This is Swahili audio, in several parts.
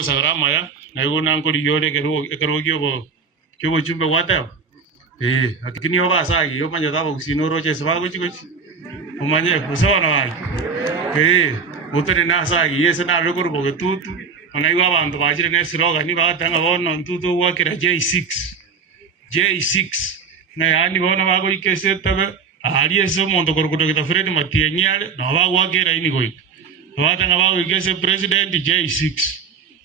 Sagrama ya na yuko na nkoli yole kero kyo chumbe WhatsApp lakini yo basa yo manya daba kusino roche sabago chiko umanye kusona wai utene na sagi yese na lokoro boge tutu anaiwa abantu bajire ne siroga ni batanga bono ntutu wakira J6 na yani bona bago ikese tabe ali eso mondo korukuto kita Fred Matiang'i ale no bago wakira ini goi batanga bago ikese president J6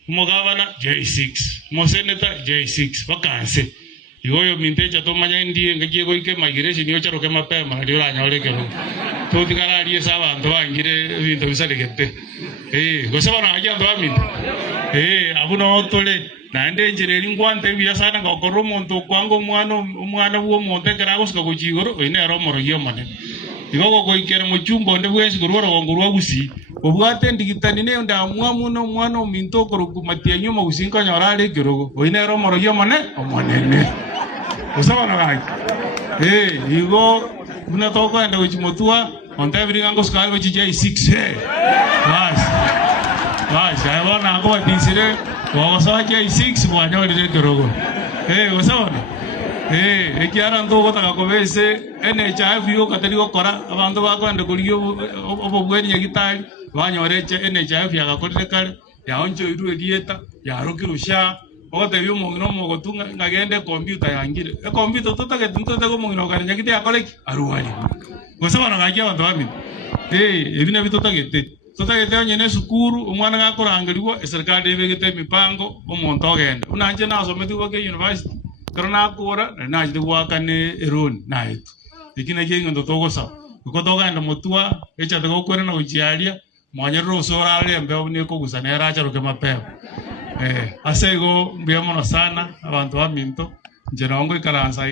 Umogavana J6 Moseneta J6 vakanse igoyo mintecha to manya ndie ngaje go ike migration yo charo ke mapema ndio la nyore ke to tikara ali esa bantu bangire bintu bisalegete go saba na ajya ndo amini abuno tole na ende njire ngwante biya sana ngo koromo ndo kwango mwana wo monte karago ska go jigoro ine ro moro yo mane igogo go ikere mu chumbo nde bwensi kurwara go ngurwa gusi obwate ndigitani ne nda mwamuno mwana minto koroku Matiang'i mo usinka nyorale kirogo oine ro moro yo mane omonene usaba na gai igo una toko enda uchimotua onta bringango skal go J6 bas ai bona go tisire go so J6 mwana ore kirogo usaba ekiara ndo go taka kobese NHIF yo katari go kora abandu bakwende kuriyo obobweni yagitari banyoreche NHIF yagakorire kare yaonjo iru edieta yarokirusha ogote byo mungino mugotunga ngagende computer yangire computer totage tuntote go mungino kare nyagite yakoleki aruwali gosaba na gakia bantu bamini ebina bitotagete nyene sukuru umwana gakorangirwa serikali ebegete mipango omonto ogenda unanje nasometi go ke university pero nakora najide gwakane eroni naitu ikina kingo ndotogosa ukotoga mutua echate go kwena uchialia mwanyero sora ale mbeo ni ko gusanera acha roke mapeo asego mbiamono sana abantu baminto njerongo ikaransa